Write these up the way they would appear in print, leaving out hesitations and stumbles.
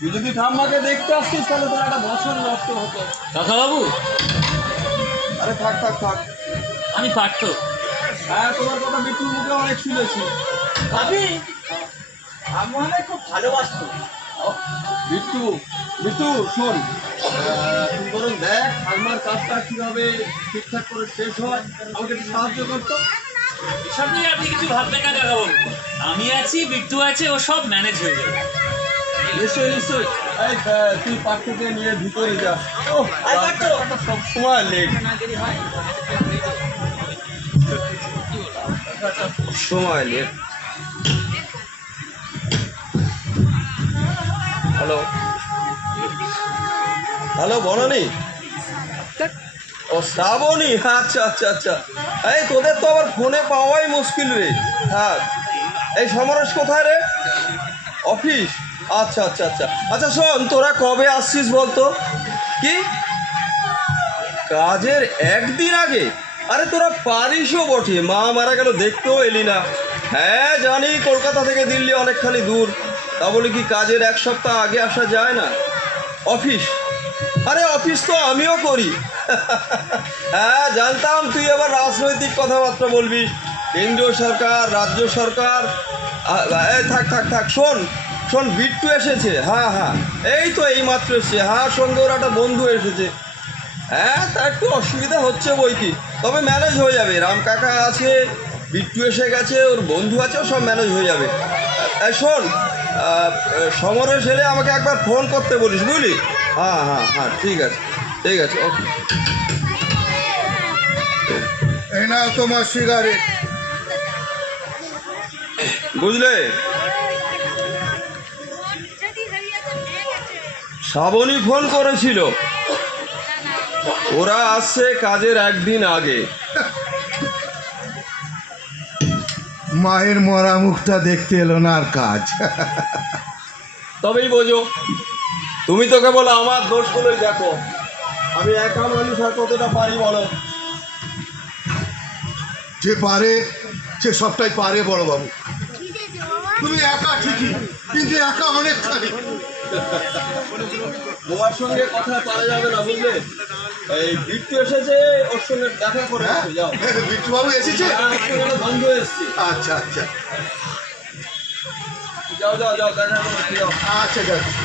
তুই যদি ঠাম্মাকে দেখতে আসতিস তাহলে তোর একটা বছর নষ্ট হতো। কাকাবাবু, আরে থাক থাক থাক। আমি পারতো। হ্যাঁ, তোমার কথা বিট্টুর মুখে অনেক শুনেছি। ভাবি আমাকে খুব ভালোবাসতো। বিট্টু, বিট্টু শোন, তুই বরং দেখ ঠাম্মার কাজটা কিভাবে ঠিকঠাক করে শেষ হয়, আমাকে একটু সাহায্য করতো। এসব নিয়ে আপনি কিছু ভাববেন না কাকাবাবু, আমি আছি, বিট্টু আছে, ও সব ম্যানেজ হয়ে যাবে। নিশ্চয়ই নিশ্চয়ই। এই তুই পার্থকে নিয়ে ভিতরে যা। ও সব সময় লেট, সময় লেট। Hello hello, Banani. ও শ্রাবণী, আচ্ছা আচ্ছা আচ্ছা। এই তোদের তো আবার ফোনে পাওয়াই মুশকিল রে। হ্যাঁ, এই সমরেশ কোথায় রে? অফিস? আচ্ছা আচ্ছা আচ্ছা আচ্ছা, শোন, তোরা কবে আসছিস বলতো? কি কাজের একদিন আগে? আরে তোরা পারিসও বটে, মা মারা গেল দেখতেও এলি না। হ্যাঁ জানি, কলকাতা থেকে দিল্লি অনেকখানি দূর, তা বলে কি কাজের এক সপ্তাহ আগে আসা যায় না? অফিস? আরে অফিস তো আমিও করি। হ্যাঁ জানতাম তুই আবার রাজনৈতিক কথাবার্তা বলবি, কেন্দ্রীয় সরকার, রাজ্য সরকার। এই থাক থাক থাক, শোন শোন, বিট্টু এসেছে। হ্যাঁ হ্যাঁ, এই তো এইমাত্র এসছে। হ্যাঁ, সঙ্গে ওর একটা বন্ধু এসেছে। হ্যাঁ, তা একটু অসুবিধা হচ্ছে বই কি, তবে ম্যানেজ হয়ে যাবে। রাম কাকা আছে, বিট্টু এসে গেছে, ওর বন্ধু আছে, ও সব ম্যানেজ হয়ে যাবে। শোন, সমরেশ এলে আমাকে একবার ফোন করতে বলিস, বুঝলি? হ্যাঁ হ্যাঁ হ্যাঁ, ঠিক আছে ঠিক আছে, ওকে। এই নাও তোমার সিগারেট। বুঝলে, শ্রাবণী ফোন করেছিল, ওরা আসছে কাজের একদিন আগে। মায়ের মরা মুখটা দেখতে এলো না আর কাজ। তবেই বোঝো, তুমি তো কেবল আমার দোষগুলোই দেখো, আমি একা মানুষ আর কতটা পারি বলো? যে পারে সে সবটাই পারে বড় বাবু। তুমি একা ঠিকই, কিন্তু একা অনেকখানি। তোমার সঙ্গে কথা পারা যাবে না, বুঝলে? এই বিট্টু এসেছে, ওর সঙ্গে দেখা করে হ্যাঁ, আসো, যাও। বিট্টু বাবু এসেছে? বন্ধু এসছি। আচ্ছা আচ্ছা যাও যাও যাও, দেখা করে যাও। আচ্ছা যাচ্ছি।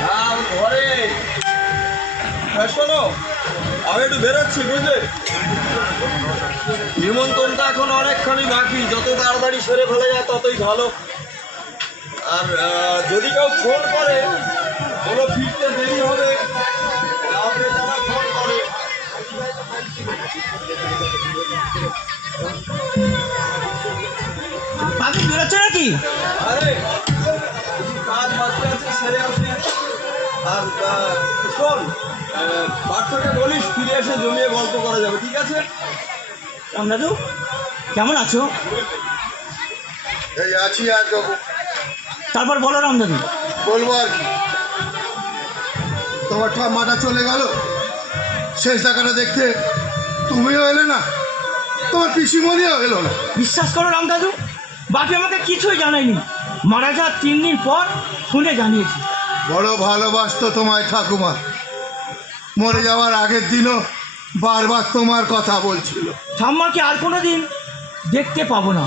হ্যাঁ, আমি ঘরে। হ্যাঁ, শোনো, আমি একটু বেরোচ্ছি, বুঝলে? নিমন্ত্রণটা এখন অনেকখানি বাকি, যত তাড়াতাড়ি সেরে ফেলে যায় ততই ভালো। আর যদি কেউ ফোন করে, কোনো ফিরতে দেরি হবে, কাউকে যারা ফোন করে। আপনি বেরোচ্ছে নাকি? আরে কিছু কাজ বাকি আছে, সেরে আসি। আর শোন, বাচ্চাকে বলিস ফিরে এসে জমিয়ে গল্প করা যাবে, ঠিক আছে? রামদাদু কেমন আছো? এই আছি আর বাবু, তারপর বলো রামদাদু। বলবো আর কি, তোমার ঠাম্মাটা চলে গেল, শেষ দেখাটা দেখতে তুমিও এলে না, তোমার পিসিমণিও এলো না। বিশ্বাস করো রামদাদু, বাপি আমাকে কিছুই জানায়নি। মারা যাওয়ার 3 দিন পর ফোনে জানিয়েছি। বড় ভালোবাসতো তোমায় ঠাকুমা, মরে যাওয়ার আগের দিনও বারবার তোমার কথা বলছিল। ঠাম্মাকে আর কোনো দিন দেখতে পাবো না।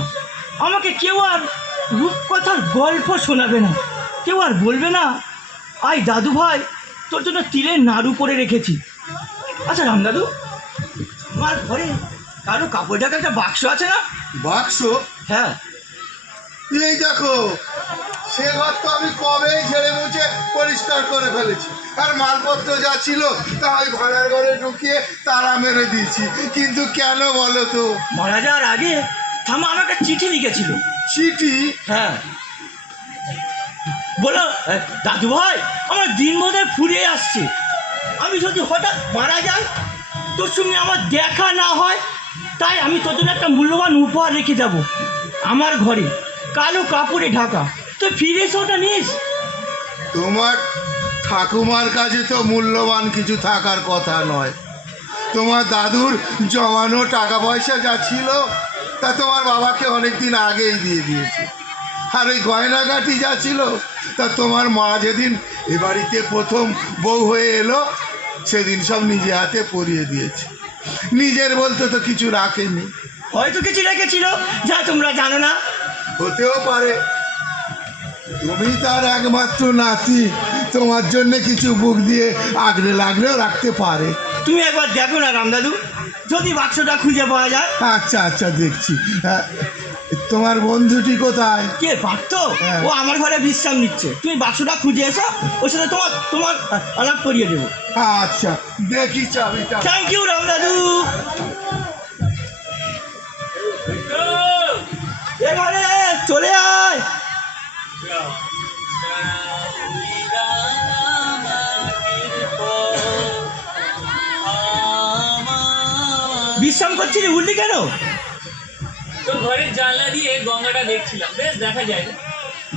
আমাকে কেউ আর রূপকথার গল্প শোনাবে না, কেউ আর বলবে না আই দাদু ভাই তোর জন্য তিলের নাড়ু করে রেখেছি। আচ্ছা রামদাদু, আমার ঘরে কারো কাপড় ঢাকার একটা বাক্স আছে না? বাক্স? হ্যাঁ। এই দেখো, সে ঘর তো আমি কবেই ঝেড়ে মুছে পরিষ্কার করে ফেলেছি, আর মালপত্র যা ছিল তা ওই ভাড়ার ঘরে ঢুকিয়ে তারা মেরে দিয়েছি। কিন্তু কেন বলো তো? মারা যাওয়ার আগে ঠাম্মা আমাকে চিঠি লিখেছিল। চিঠি? হ্যাঁ, বলো দাদু ভাই আমার দিন বোধহয় ফুরিয়ে আসছে, আমি যদি হঠাৎ মারা যাই, তোর সঙ্গে আমার দেখা না হয়, তাই আমি তোর জন্য একটা মূল্যবান উপহার রেখে যাব আমার ঘরে, কালো কাপড়ে ঢাকা। তুই ফিরে এসে ওটা নিস। তোমার ঠাকুমার কাছে তো মূল্যবান কিছু থাকার কথা নয়। তোমার দাদুর জমানো টাকা পয়সা যা ছিল তা তোমার বাবাকে অনেক দিন আগেই দিয়ে দিয়েছে। আর ওই গয়নাগাটি যা ছিল তা তোমার মা যেদিন এ বাড়িতে প্রথম বউ হয়ে এলো সেদিন সব নিজে হাতে পরিয়ে দিয়েছে। নিজের বলতে তো কিছু রাখেনি। হয়তো কিছু রেখেছিল যা তোমরা জানো না। হতেও পারে, তুমি তার একমাত্র নাতি, তোমার জন্য কিছু বুক দিয়ে আগলে লাগলেও রাখতে পারে। তুমি একবার দেখো না রামদাদু, যদি বাক্সটা খুঁজে পাওয়া যায়। আচ্ছা আচ্ছা দেখছি। হ্যাঁ, তোমার বন্ধুটি কোথায়? কে পারত? হ্যাঁ। ও আমার ঘরে বিশ্রাম নিচ্ছে। তুমি বাক্সটা খুঁজে এসো, ওর সাথে তোমার তোমার আলাপ করিয়ে দেবো। আচ্ছা দেখি চাবিটা। থ্যাংক ইউ রামদাদু। এবারে চলে আয়। বিশ্রাম করছিলি, উঠলি কেন? তোর ঘরের জানলা দিয়ে গঙ্গাটা দেখছিলাম, বেশ দেখা যায় না?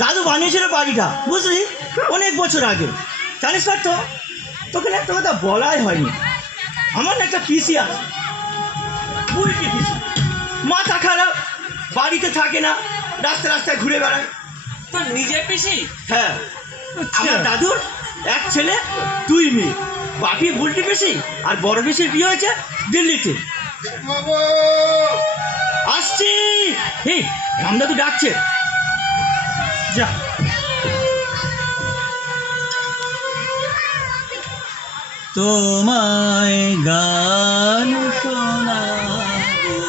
দাদু বানিয়েছিল বাড়িটা, বুঝলি, অনেক বছর আগে। জানিস না তো, তোকে না একটা কথা বলাই হয়নি। আমার না একটা পিসি আছে, বুড়িটি পিসি, মাথা খারাপ, বাড়িতে থাকে না, রাস্তায় রাস্তায় ঘুরে বেড়ায়। তোর নিজের পিসি? হ্যাঁ, আমার দাদুর এক ছেলে 2 মেয়ে। বাকি বুলটি পিসি আর বড় পিসির বিয়ে হয়েছে দিল্লিতে। বাবু! আসছি। এই রামদাদু ডাকছে, যা। তোমায় গান শোনাবো,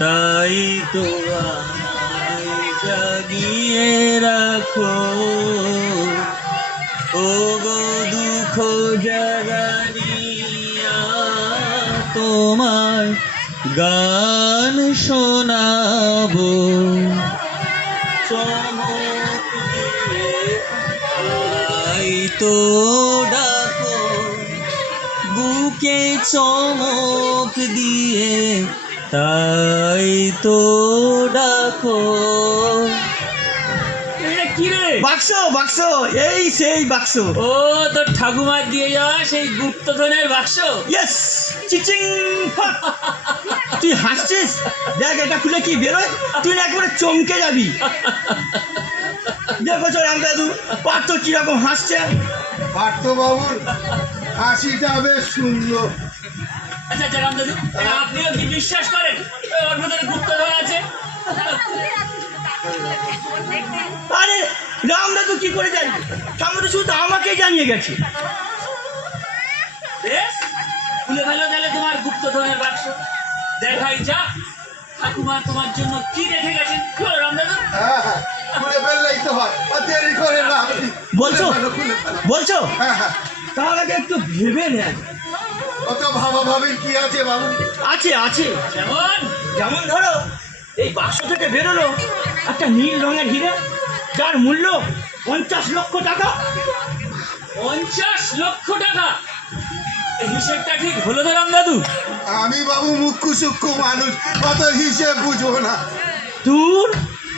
তাই তো আমায় জাগিয়ে রাখো। ও গো দুঃখ জাগানিয়া, তোমায় গান শোনাবো। চমক দিয়ে তাই তো ডাকো, বুকে চমক দিয়ে তাই তো ডাকো। এটা কি রে? বাক্স বাক্স, এই সেই বাক্স। ও তোর ঠাকুমার দিয়ে যাওয়া সেই গুপ্তধনের বাক্স। ইয়েস, চিচিং। তুই হাসছিস? দেখ এটা খুলে কি বেরোয়, তুই না একেবারে চমকে যাবি। দেখো তো রামদাদু, পার্থ কিরকম হাসছে। পার্থবাবুর হাসিটা বেশ সুন্দর। আচ্ছা আচ্ছা রামদাদু, আপনিও কি বিশ্বাস করেন ওর ভেতরে গুপ্তধন আছে? আরে রামদাদু কি করে জানবে? সামনে তো শুধু আমাকেই জানিয়ে গেছে। বেশ, খুলে ফেলো তাহলে তোমার গুপ্তধনের বাক্স, দেখাই যাক ঠাকুমা তোমার জন্য কি রেখে গেছেন। খোলো রামদাদু। হ্যাঁ হ্যাঁ, খুলে ফেললেই তো হয়, আর দেরি করে না। বলছো? খুলে ফেলো। বলছো? হ্যাঁ হ্যাঁ, তার আগে একটু ভেবে নেন। অত ভাবাভাবির কি আছে বাবু? আছে আছে, যেমন? যেমন ধরো এই বাক্স থেকে বেরোলো একটা নীল রঙের হিরে, যার মূল্য 50 লক্ষ টাকা। 50 লক্ষ টাকা? এই হিসেবটা ঠিক হলো তো রামদাদু? আমি বাবু মুখ্য সূক্ষ্ম মানুষ, অত হিসেব বুঝবো না। দূর,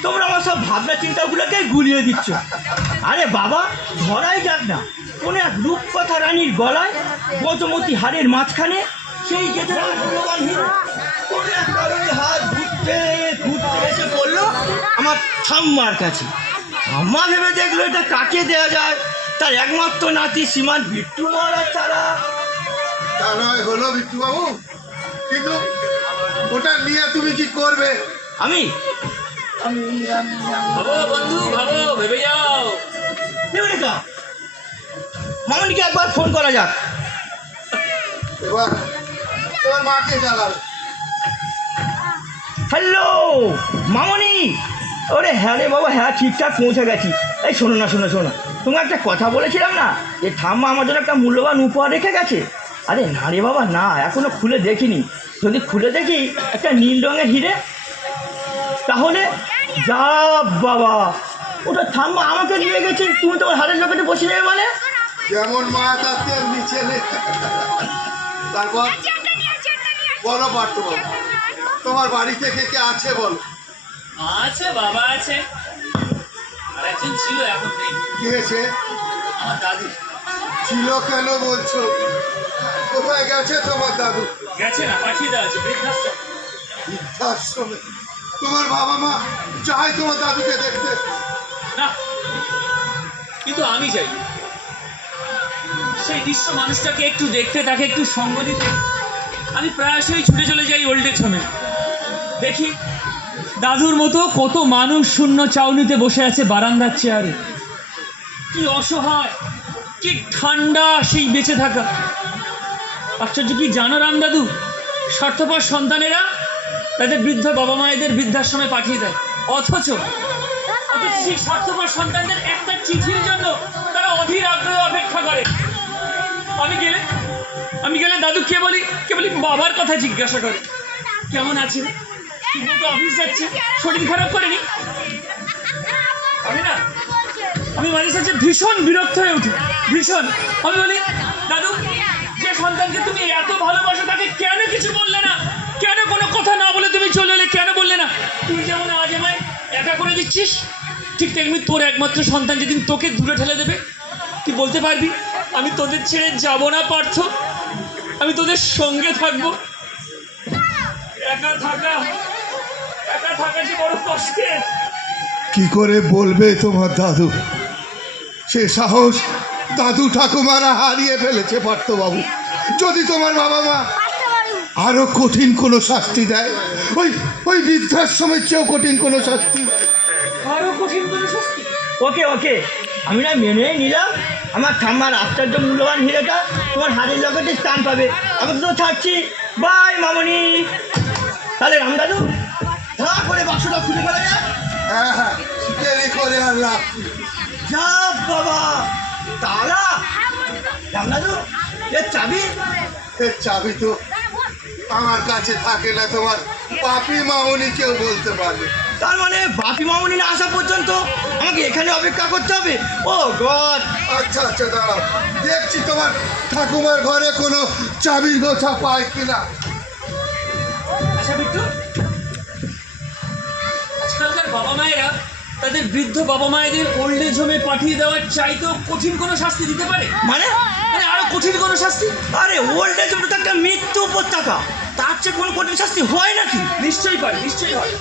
তোমরা আমার সব ভাবনা চিন্তাগুলোকে গুলিয়ে দিচ্ছ। আরে বাবা, ধরাই যাক না, কোন এক রূপকথা রানীর গলায় গজমতি হাড়ের মাঝখানে সেই যেতে মূল্যবান হিরে, কোন এক কারণে হাত ঘুরতে ঘুরতে এসে পড়লো আমার ঠাম্মার কাছে। ঠাম্মা ভেবে দেখলো এটা কাকে দেওয়া যায়, তার একমাত্র নাতি শ্রীমান বিট্টু মহারাজ ছাড়া। তা নয় হলো বিট্টু বাবু, কিন্তু ওটা নিয়ে তুমি কি করবে? আমি ভাবো বন্ধু, ভাবো, ভেবে যাও। মামনিকে একবার ফোন করা যাক। এবার তোমার মাকে জ্বালাবে। হ্যালো মামনি। ওরে হ্যাঁ রে বাবা, হ্যাঁ ঠিকঠাক পৌঁছে গেছি। এই শোনো না, শোনো শোনো, তোমাকে একটা কথা বলেছিলাম না, যে ঠাম্মা আমার জন্য একটা মূল্যবান উপহার রেখে গেছে। আরে না রে বাবা না, এখনো খুলে দেখিনি। যদি খুলে দেখি একটা নীল রঙের হিরে, তাহলে যা বাবা, ওটা ঠাম্মা আমাকে নিয়ে গেছে, তুমি তোমার হাড়ের লোকেতে বসে যাবে মানে? যেমন মা তার তেমনি ছেলে। তারপর বলো পার্থবাবু, তোমার বাড়ি থেকে কে আছে বলো? আছে, বাবা আছে, আর একজন ছিল, এখন নেই। কে এসে? আমার দাদু ছিল কেন বলছো? কোথায় গেছে তোমার দাদু? গেছে না, পাঠিয়ে দেওয়া আছে বৃদ্ধাশ্রম। বৃদ্ধাশ্রমে? তোমার বাবা মা চায় তোমার দাদুকে দেখতে? না, কিন্তু আমি চাই সেই নিঃস্ব মানুষটাকে একটু দেখতে, তাকে একটু সঙ্গ দিতে। আমি প্রায়শই ছুটে চলে যাই ওল্ড এজ হোমে, দেখি দাদুর মতো কত মানুষ শূন্য চাউনিতে বসে আছে বারান্দার চেয়ারে। কি অসহায়, কি ঠান্ডা সেই বেঁচে থাকা। আশ্চর্য কি জানো রাম দাদু, স্বার্থপর সন্তানেরা তাদের বৃদ্ধ বাবা মায়েদের বৃদ্ধাশ্রমে পাঠিয়ে দেয়, অথচ সেই স্বার্থপর সন্তানদের একটা চিঠির জন্য তারা অধীর আগ্রহে অপেক্ষা করে। আমি গেলে দাদু কে বলি বাবার কথা জিজ্ঞাসা করে, কেমন আছে, ঠিকমতো অফিস যাচ্ছে, শরীর খারাপ করেনি। আমি মাঝে সাঝে ভীষণ বিরক্ত হয়ে উঠি, ভীষণ। আমি বলি, দাদু, যে সন্তানকে তুমি এত ভালোবাসো তাকে কেন কিছু বললে না? কেন কোনো কথা না বলে তুমি চলে এলে? কেন বললে না? তুই যেমন আজ আমায় একা করে দিচ্ছিস, ঠিক তেমনি তোর একমাত্র সন্তান যেদিন তোকে দূরে ঠেলে দেবে, তুই বলতে পারবি আমি তোদের ছেড়ে যাব না পার্থ, আমি তোদের সঙ্গে থাকবো। একা থাকা যে বড় কষ্টের। কি করে বলবে তোমার দাদু? সে সাহস দাদু ঠাকুমারা হারিয়ে ফেলেছে পার্থবাবু। যদি তোমার বাবা মা আরো কঠিন কোনো শাস্তি দেয়, ওই বৃদ্ধাশ্রমের চেয়েও কঠিন কোনো শাস্তি, আরো কঠিন কোনো শাস্তি। ওকে আমি না মেনেই নিলাম। আমার ঠাম্মার আশ্চর্য মূল্যবান হিরেটা তোমার হাতের লকেটে স্থান পাবে। আমি তো ছাড়ছি, বাই মামনি। তাহলে রামদাদু ধরা করে বাক্সটা খুলে ফেলা যায়। হ্যাঁ, দেরি করে আনলাম। যা বাবা, তালা রামদাদু, এর চাবি? এর চাবি তো আমার কাছে থাকে না, তোমার পাপি মামনি কেউ বলতে পারবে। তার মানে বাপি মামনি না আসা পর্যন্ত আমাকে এখানে অপেক্ষা করতে হবে? ও গড! আচ্ছা দাঁড়াও, দেখছি তোমার ঠাকুমার ঘরে কোনো চাবির গোছা পায় কিনা। আচ্ছা বিট্টু, আজকালকার বাবা মায়েরা তাদের বৃদ্ধ বাবা মায়েদের ওল্ড এজ হোমে পাঠিয়ে দেওয়ার চাইতেও কঠিন কোনো শাস্তি দিতে পারে? মানে আরো কঠিন কোনো শাস্তি? আরে ওল্ড এজ হোম তো একটা মৃত্যু উপত্যকা, তার চেয়ে কোনো কঠিন শাস্তি হয় নাকি? নিশ্চয়ই পারে, নিশ্চয়ই হয়।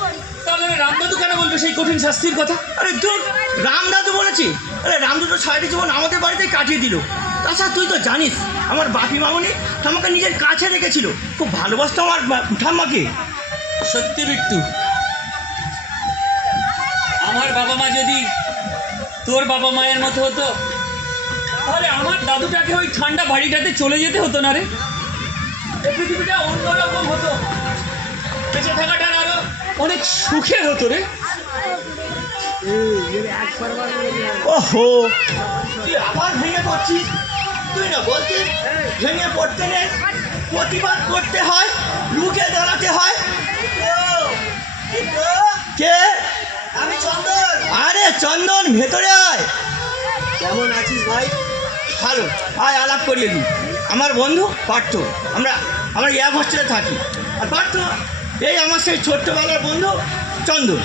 তাহলে রামদাদু কেন বলবে সেই কঠিন শাস্তির কথা? আরে দূর, রামদাদু বলেছি। আরে রামদাদু তো সারাটি জীবন আমাদের বাড়িতেই কাটিয়ে দিল। তাছাড়া তুই তো জানিস আমার বাপি মামনি আমাকে নিজের কাছে রেখেছিল, খুব ভালোবাসতো আমার ঠাম্মাকে। সত্যি বিট্টু, আমার বাবা মা যদি তোর বাবা মায়ের মতো হতো, তাহলে আমার দাদুটাকে ওই ঠান্ডা বাড়িটাতে চলে যেতে হতো না রে। এই পৃথিবীটা অন্যরকম হতো, বেঁচে থাকাটা আরো অনেক সুখের হতো রে। ওহো, তুই আবার ভেঙে পড়ছিস। তুই না বলছিস ভেঙে পড়তে নেই, প্রতিবাদ করতে হয়, রুখে দাঁড়াতে হয়। কে? আমি চন্দন। আরে চন্দন, ভেতরে আয়। কেমন আছিস ভাই? ভালো, আয় আলাপ করিয়ে দিই। আমার বন্ধু পার্থ, আমরা এক হোস্টেলে থাকি। আর পার্থ এই আমার সেই ছোট্টবেলার বন্ধু চন্দন।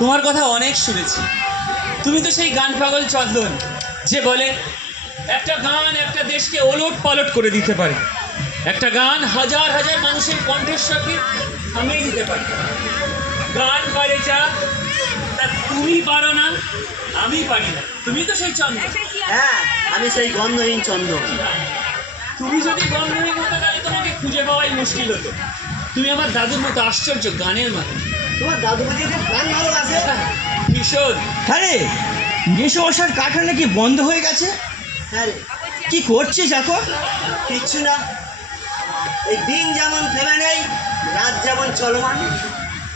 তোমার কথা অনেক শুনেছি। তুমি তো সেই গান পাগল চন্দন, যে বলে একটা গান একটা দেশকে ওলট পালট করে দিতে পারে। একটা গান হাজার হাজার মানুষের কণ্ঠস্বরকে থামিয়ে দিতে পারে। গান পারে যা, তা তুমি পারো না, আমি পারি না। তুমি তো সেই চন্দন। হ্যাঁ, আমি সেই গন্ধহীন চন্দন। তুমি যদি গন্ধহীন হতো তাহলে তোমাকে খুঁজে পাওয়াই মুশকিল হতো। তুমি আমার দাদুর মতো আশ্চর্য গানের মানুষ। তোমার দাদু বুঝি খুব গান ভালোবাসে? কিশোর, হ্যাঁ রে, নেশার কারখানা কি বন্ধ হয়ে গেছে? হ্যাঁ রে, কি করছিস এখন? কিচ্ছু না, এই দিন যেমন থেমে নেই, রাত যেমন চলমান,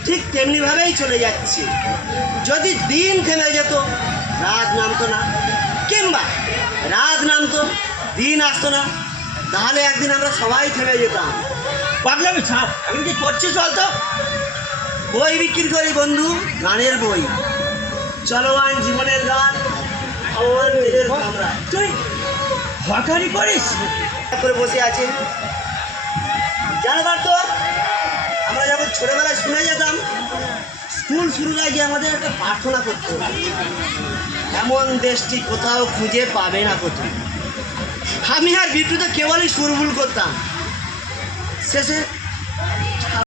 ঠিক তেমনিভাবেই চলে যাচ্ছে। যদি দিন থেমে যেত, রাত নামতো না, কিংবা রাত নামতো, দিন আসতো না, তাহলে একদিন আমরা সবাই থেমে যেতাম। পাগলামি ছাড়, আমি কি করছিস বলতো? বই বিক্রি করি বন্ধু, গানের বই, চলমান জীবনের গান, আমার দিলের কামরা। তুই হকারি করিস? করে বসে আছে। জানবার তো আমরা যখন ছোটবেলায় শুনে যেতাম, স্কুল শুরুর আগে আমাদের একটা প্রার্থনা করতে হতো। এমন দেশটি কোথাও খুঁজে পাবে না কোথাও। আমি আর বিট্টু তো কেবলই সুরভুল করতাম, শেষে